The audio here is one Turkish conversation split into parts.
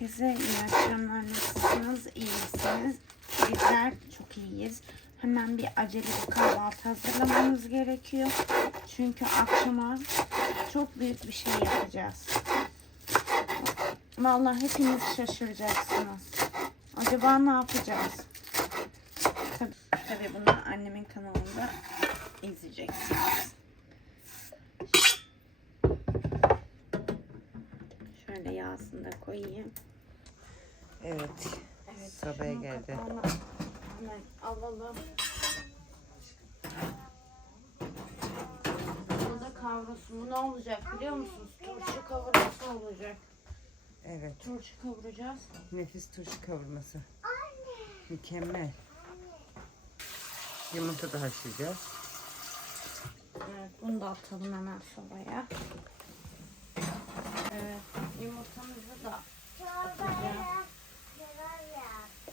Herkese iyi akşamlar. Nasılsınız? İyisiniz? Bizler çok iyiyiz. Hemen bir acele bir kahvaltı hazırlamamız gerekiyor. Çünkü akşama çok büyük bir şey yapacağız. Vallahi hepiniz şaşıracaksınız. Acaba ne yapacağız? Tabii, tabii bunu annemin kanalında izleyeceksiniz. Şöyle yağsını da koyayım. Evet. Evet. Sobaya geldi. Hemen alalım. Bu da kavrusu. Bu ne olacak biliyor musunuz? Turşu kavurması olacak. Evet. Turşu kavuracağız. Nefis turşu kavurması. Mükemmel. Yumurta da haşlayacağız. Evet, bunu da atalım hemen sobaya. Evet, yumurtamızı da atacağız.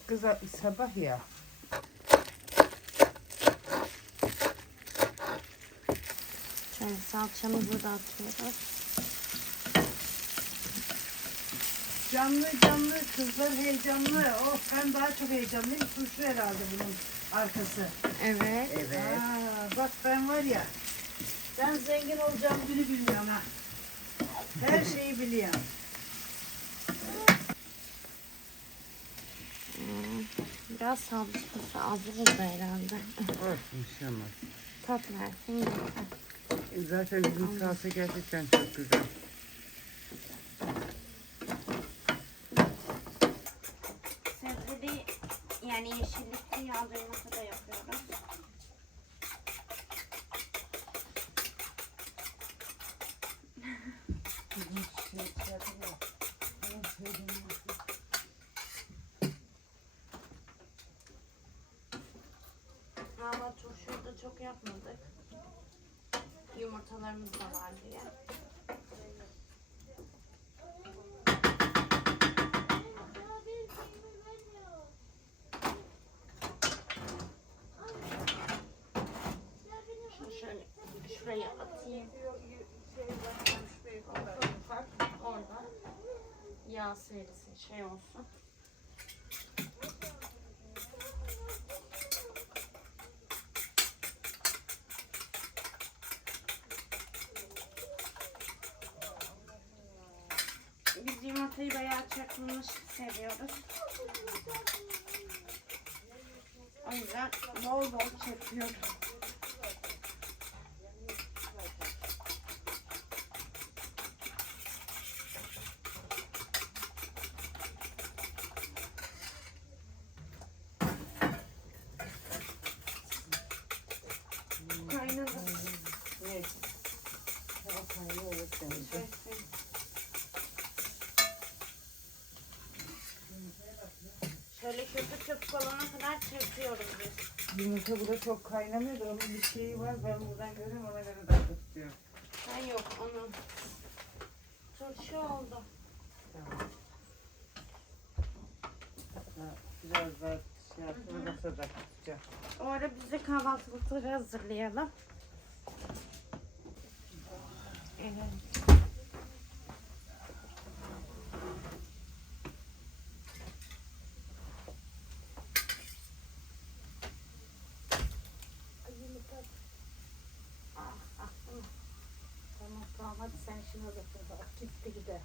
Kız sabah ya. Şöyle salçamızı da atıyoruz. Canlı canlı kızlar heyecanlı. Oh ben daha çok heyecanlıyım. Turşu herhalde bunun arkası. Evet. Evet. Aa, bak ben var ya. Ben zengin olacağım günü bilmiyorum ha. Her şeyi biliyorum. Biraz salçası az oldu herhalde. Olsun bir şey olmaz. Tat versin yeter. E, Zaten bizim salça gerçekten çok güzel. Sebzeli yani yeşillikli yumurta da yapıyoruz. Yumurtalarımız da var diye. Şunu şöyle şuraya atayım. Ufak ufak orada yağ serisi şey olsun. Yumurtayı bayağı çakılmış seviyoruz. O yüzden bol bol çekiyorum. Şöyle köpük köpük olana kadar çırpıyoruz biz. Yumurta burada çok kaynamıyor da onun bir şeyi var. Ben buradan görüyorum ona göre daha tutuyorum. Ha yok onun. Turşu oldu. Tamam. Ha, Biraz daha şey yaptım. Nasıl da tutacağım. O ara biz de kahvaltılıkları hazırlayalım. Evet. Ah, aklım. Tamam tamam hadi sen şuna da kız bak. Gitti gider.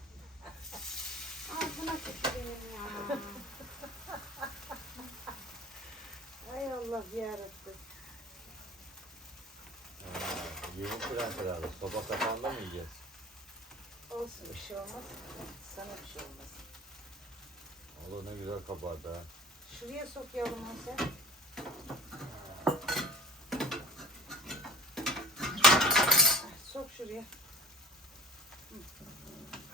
Ağzıma tüküreyim ya. Yarabbim. Yeni tren herhalde. Soba kapağında mı yiyeceğiz? Olsun bir şey olmaz. Sana bir şey olmaz. Allah ne güzel kabardı ha. Şuraya sok yavrum sen. Sok şuraya.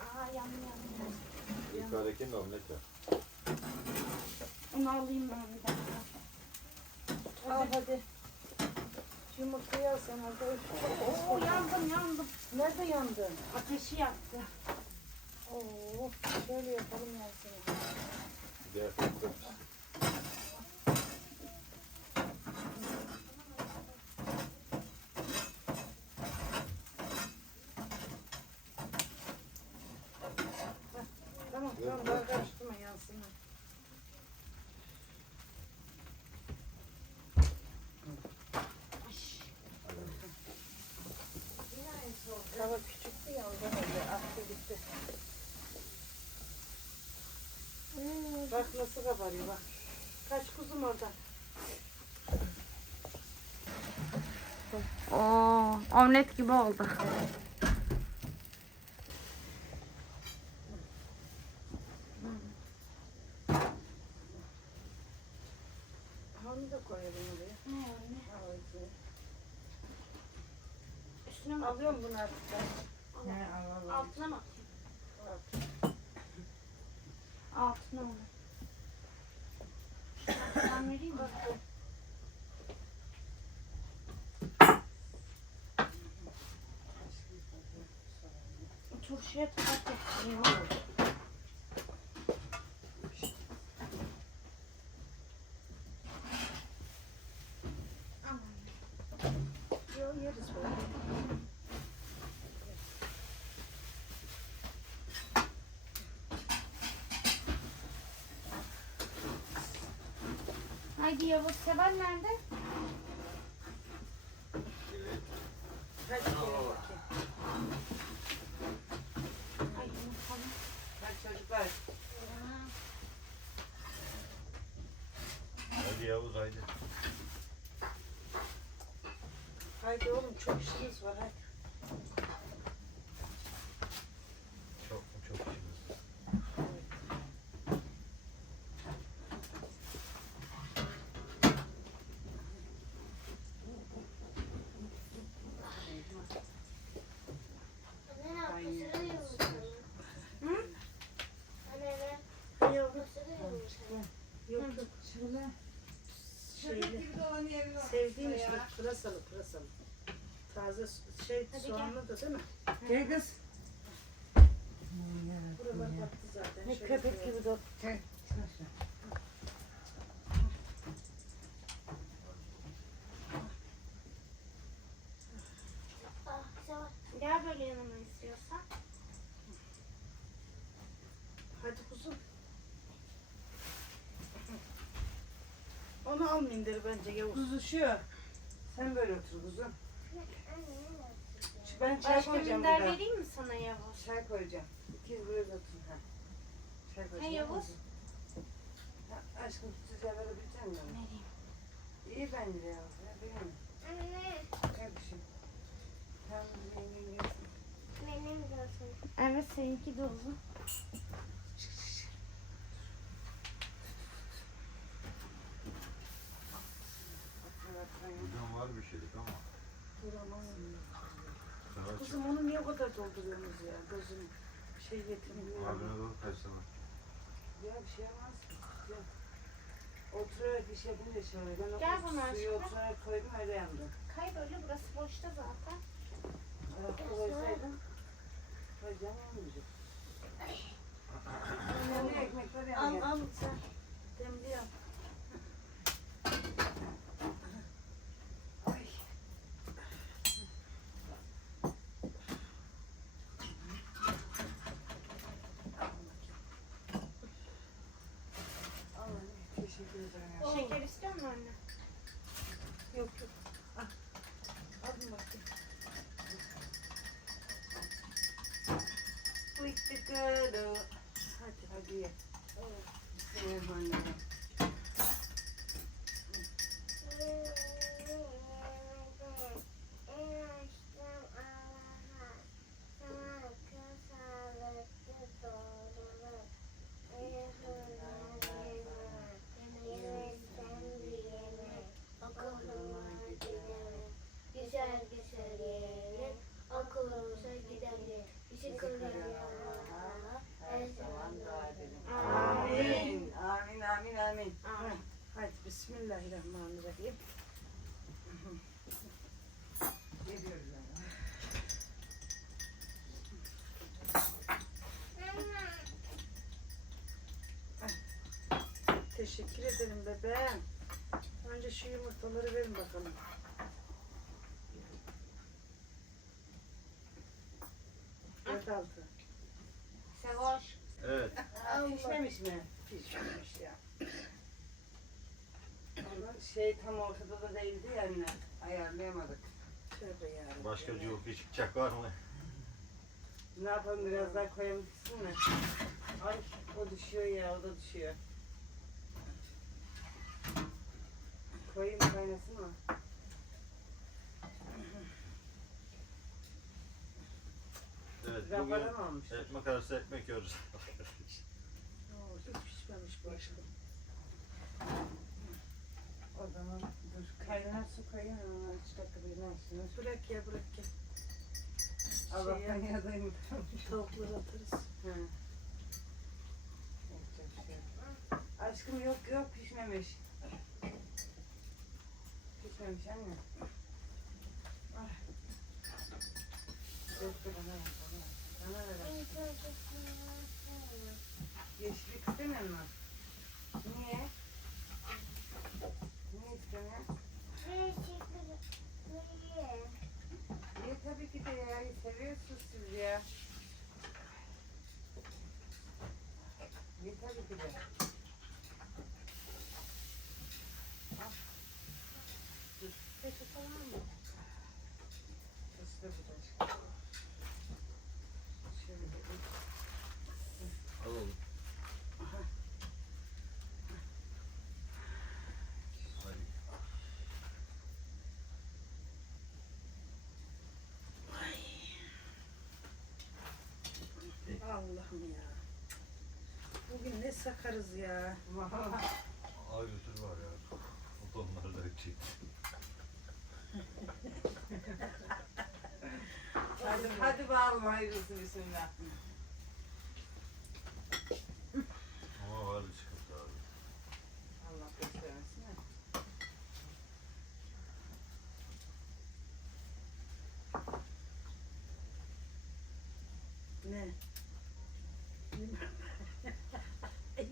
Aa yandı yandı. Yukarıdaki de omlet ya. Onu alayım ben bir dakika. Al hadi. Yumurtayı al sen orada. Oo yandım yandım. Nerede yandın? Ateşi yaktı. Oo, şöyle yapalım ya seni. Diğer tarafta Tamam tamam daha karıştırma. aslında. Hava küçüktü ya ondan öyle aktı gitti. Bak nasıl kabarıyor bak. Kaç kuzum orada. Oo, omlet gibi oldu. Onu da koyalım oraya. Ne anne? Hava içine. Üstüne mi? Alıyorum bunu artık ben. He Allah Allah. Altına mı atayım? Altına onu. Ben vereyim mi? Yok yeriz böyle. Haydi Yavuz Seval nerede? Hadi gelin bakayım. Ay yumurtalı. Hadi çocuklar. Yavuz haydi. Haydi oğlum çok işimiz var hadi. Çok çok işimiz. Yok yok şöyle. Şeyli. Sevdiğim işte pırasalı pırasalı. Taze şey soğanlı da değil mi? Gel kız. Buralar battı zaten. Ne köpek gibi de. Gel böyle yanıma istiyorsan. Hadi kuzum. Minderi bence Yavuz. Kuzu şu. Sen böyle otur kuzum. Şu- Ben çay Başka koyacağım minder burada. vereyim mi sana Yavuz? Çay koyacağım. İkiz buraya oturun. Ha. Çay koyacağım. Yavuz? Ha, aşkım size verebilecek miyim? Vereyim. İyi bence Yavuz. Ya, mi? Kardeşim. Tamam, yengen gelsin. Evet seninki de uzun. Var bir şeylik ama. Duramam. Sana çık. Kızım onu niye o kadar dolduruyorsunuz ya? Gözünü bir şey getirmiyor. Abine doğru kaç sana. Ya bir şey olmaz. Gel. Oturarak iş yapınca şöyle. Ben o Gel bana suyu aşkım. oturarak koydum öyle yandım. Kay böyle burası boşta zaten. Ayakta koysaydım. Koyacağım yanmayacak. Yanıyor ekmekler yanıyor. Al al sen. Demliyorum. Ay. Al anne, Teşekkür ederim. ya. Şeker istiyor musun anne? Yok yok. Teşekkür ederim bebeğim. Önce şu yumurtaları verin bakalım. Dört altı. Sevoş. Evet. Pişmemiş mi? Pişmemiş ya. Ama şey tam ortada da değildi ya anne. Ayarlayamadık. Tövbe yarabbim. Başka cıvık çıkacak var mı? Ne yapalım biraz daha koyalım mi? Ay o düşüyor ya o da düşüyor. Koyayım kaynasın mı? Evet bugün mı olmuş? ekmek arası ekmek yiyoruz. Oo, hiç pişmemiş bu aşkım. O zaman dur kaynar su koyayım ama 3 dakika bir açsın. Bırak ya bırak ya. Allah'tan Şey yadayım. Tavukları atarız. Yapacak bir şey yok. Aşkım yok yok pişmemiş. Pişmemiş anne. Musun? Niye? Niye istemiyor? Niye tabii ki de ya. Seviyorsunuz siz ya. Niye tabii ki de. Al. Dur. Isla bir de. Şöyle bir Alalım. Hadi. Allah'ım ya. Bugün ne sakarız ya. Ay götür var ya. O donları da çek. Hadi, hadi bakalım hayırlısı bismillah. Ama var bir sıkıntı abi. Allah göstermesin de. Ne?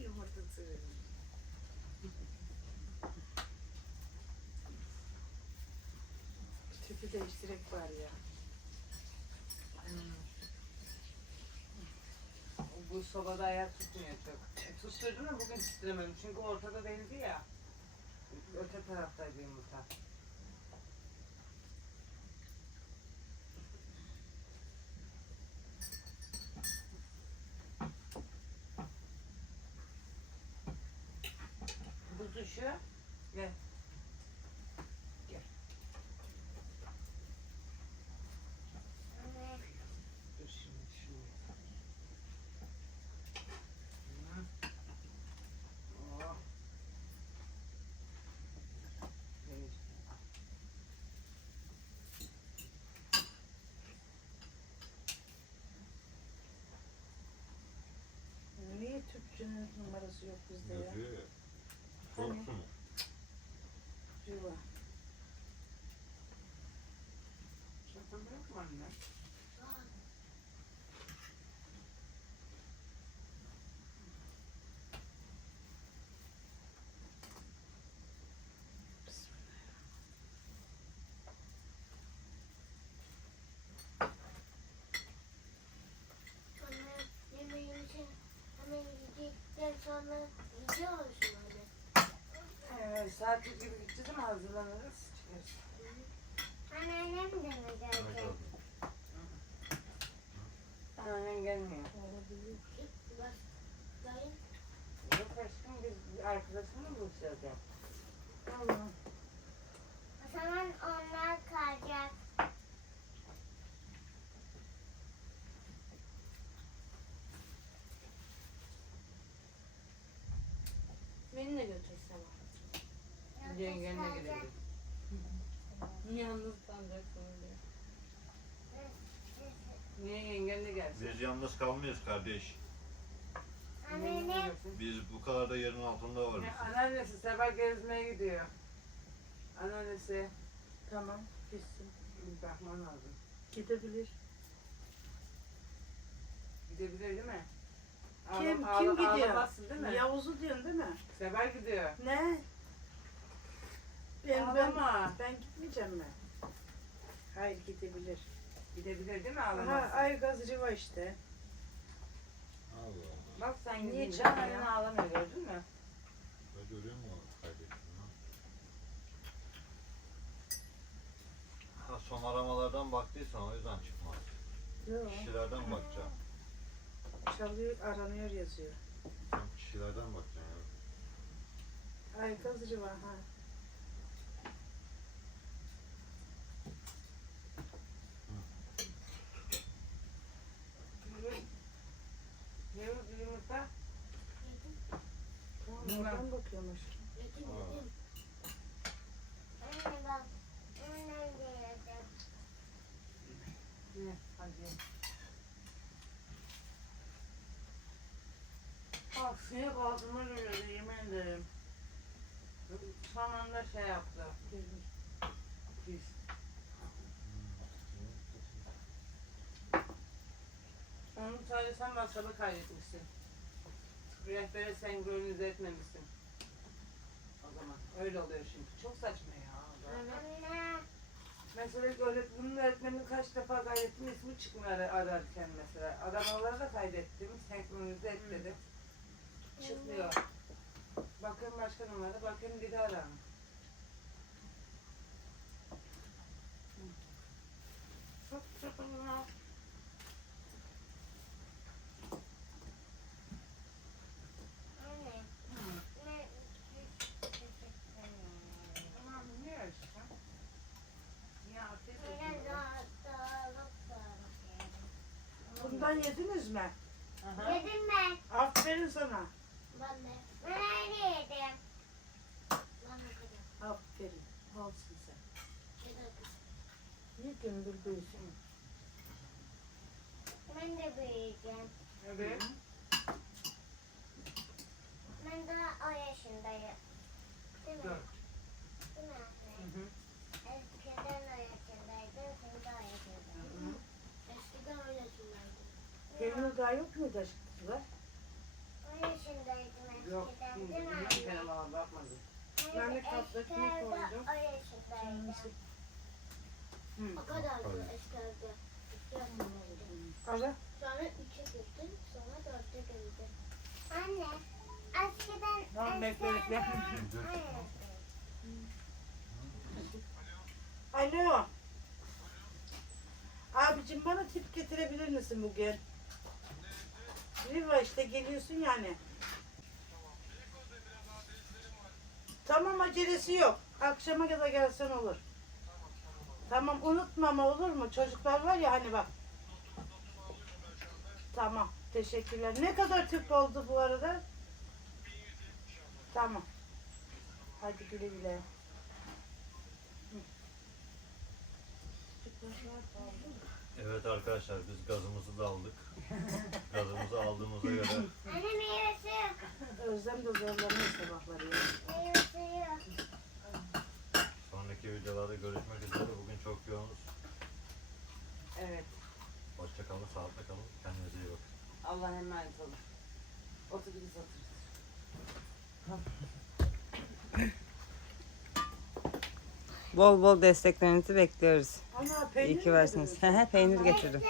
Yumurtası verin. Tüpü değiştirek var ya. Bu sobada ayak tutmuyor çok. E, Tutturdum da bugün tutturamadım çünkü ortada değildi ya. Öte taraftaydı yumurta. Bu düşüyor. Gel. Gel. Dur şimdi şunu. Hı. Oh. Evet. Niye tüpçünün numarası yok bizde ya? Yapıyor ya. Korksun mu? Civa. Şaka yok mu anne? sonra gidiyor musun anne? Bir gibi gideceğiz ama hazırlanırız. Çıkarız. Anneannem de mi gelecek? tabii. Annem gelmiyor. Yok aşkım biz bir arkadaşımla buluşacağız ya. Tamam. O zaman onlar kalacak. Beni de. Yengenle gidelim. Yalnız kalacaksın diye. Niye yengenle gelsin? Biz yalnız kalmayız kardeş. Gelsin? Biz bu kadar da yerin altında varız. Ya, Anneannesi sabah gezmeye gidiyor. Anneannesi Tamam. Gitsin. bakman lazım. Gidebilir. Gidebilir değil mi? Kim? Ağla- Kim ağla- gidiyor? Ağlamazsın değil mi? Yavuz'u diyorsun değil mi? Sabah gidiyor. Ne? Ben, ben, Ağlama. ben gitmeyeceğim mi? Hayır gidebilir. Gidebilir değil mi? Aha, Ağlamazsın. Aygaz Riva işte. Allah Allah. Bak sen Niye gidince annen ağlamıyor gördün mü? Ben görüyor musun kaybettim Ha son aramalardan baktıysan o yüzden çıkmaz. Yok. Kişilerden bakacağım. Çalıyor, aranıyor yazıyor. Kişilerden bakacaksın ya. Ay kızıcı var ha. Yumurta, yumurta. Tamam, oradan bakıyormuş. Yedim Aa. yedim. Anne bak. Annem de yedi. Ne? Hadi. Ah sinek ağzıma giriyordu yemin ederim. Son anda şey yaptı. Pis. Onu sen WhatsApp'a kaydetmişsin. Rehbere sen görünüze etmemişsin. Zaman öyle oluyor şimdi. Çok saçma ya. Anne. Mesela öğretmenin öğretmenin kaç defa kaydettim ismi çıkmıyor ar- ararken mesela. Aramaları da kaydettim, senkronize et dedim. Çıkmıyor. Bakın başka numara, bakın bir daha arama. Çok çok ya. Anne. Ne? Tamam, ne yaşayacağım? Ya afiyet Anne olsun. daha sağlık var. Bundan yediniz mi? Aha. Yedim ben. Aferin sana. Ben de. Ben öyle yedim. Ben de kadar. Aferin. Olsun sen. Niye gönül büyüsün? Ben de büyüyeceğim. Evet. Ben daha o yaşındayım. Değil mi? Dört. Değil mi? Hı anne? hı. Eskiden o yaşındaydım, şimdi o yaşındayım. Eskiden o yaşındaydım. Gönül daha yok muydu aşklar? O yaşındaydım Yok, eskiden, şimdi değil mi bir anne? kere bana bakmadım. Ben de tatlıkını eskiden koydum. O yaşındaydım. Hı. O kadar Tabii. eskiden. Yaşındaydım. Ara. Sonra üçe girdim, sonra dörtte girdim. Anne, eskiden... Tamam, bekle, bekle. eskiden- Hayır. Alo. Abicim bana tip getirebilir misin bugün? Riva işte geliyorsun yani. Tamam acelesi yok. Akşama kadar gelsen olur. Tamam unutma ama olur mu? Çocuklar var ya hani bak. Tamam teşekkürler. Ne kadar tüp oldu bu arada? Tamam. Hadi güle güle. Evet arkadaşlar biz gazımızı da aldık. Gazımızı aldığımıza göre Anne meyve suyu, Özlem de zorlanıyor sabahları ya. meyve suyu. sonraki videolarda görüşmek üzere. Bugün çok yoğunuz. Evet. Hoşça kalın, sağlıkla kalın. Kendinize iyi bakın. Allah'a emanet olun. Otur biz otururuz. Bol bol desteklerinizi bekliyoruz. Ana İyi ki varsınız. dediniz? Peynir getirdim.